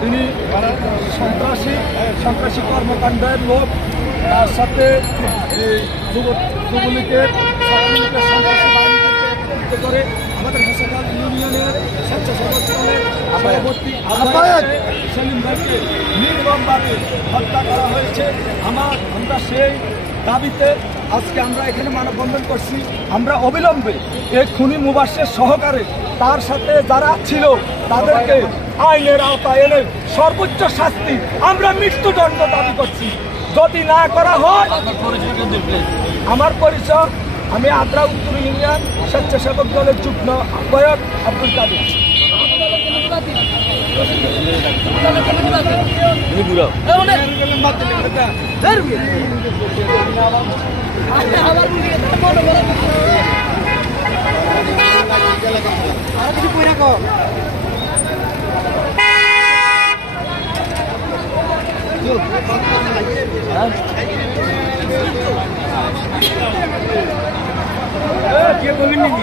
তিনি সন্ত্রাসী কর্মকাণ্ডের লোক, তার সাথে যুবলীগের সন্ত্রাসী বাহিনীকে করে আমাদের হাসপাতাল ইউনিয়নের স্বেচ্ছাসেবক দলের সভাপতি সেলিম ভাইকে নির্মমভাবে হত্যা করা হয়েছে। আমরা সেই দাবিতে আজকে আমরা এখানে মানববন্ধন করছি। আমরা অবিলম্বে এই খুনি মুবাশ্বের সহকারে তার সাথে যারা ছিল তাদেরকে আইনের আওতায় এনে সর্বোচ্চ শাস্তি, আমরা মৃত্যুদণ্ড দাবি করছি। যদি না করা হয়, আমার পরিচয়, আমি আদ্রা উত্তর ইউনিয়ন স্বেচ্ছাসেবক দলের যুগ্ম আহ্বায়ক আব্দুল কাদের। কে বলেন নাকি